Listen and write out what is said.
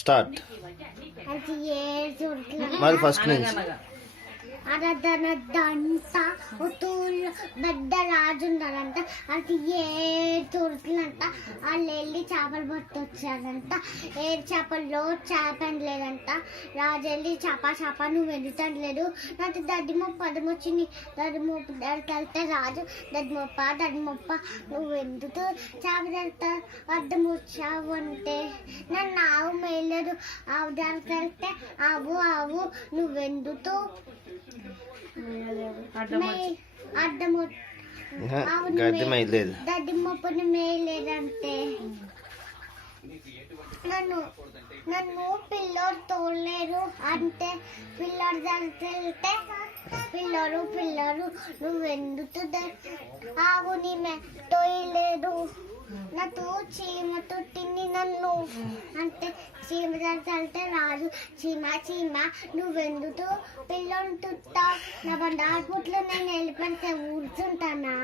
Start మరి first నుంచి అరదనదంట ఉతూళ్ళు పెద్ద రాజు ఉన్నాడంట. అది 7 ఉరుకులంట. వాళ్ళు వెళ్ళి చేపలు పట్టొచ్చారంట. 7 చేపల్లో చేప లేదంట. రాజు వెళ్ళి చేప నువ్వు వెళ్తాడు నాకు దద్దిమొప్ప వచ్చింది. దద్దిమొప్ప దగ్గరికి వెళ్తే రాజు దద్దిమొప్ప నువ్వు ఎందుకు చేప వెళ్తా అద్దం వచ్చావు అంటే నన్ను ఆవు మేయలేదు. ఆవు దగ్గరికి వెళ్తే ఆవు నువ్వెందుకు దద్దిమొప్పని మేయలేదంటే నన్ను పిల్లోడు తోడలేరు అంటే పిల్లోడు దగ్గరికి వెళ్తే పిల్లోడు నువ్వెందుకు ఆవు నీ తోయలేదు నాకు చీమ తొట్టింది నన్ను అంటే చీమ దగ్గరికి రాజు చీమ నువ్వెందుకు పిల్లని తుట్టా నా బండారు పుట్లు నేను వెళ్ళిపోతే ఊరుతుంటానా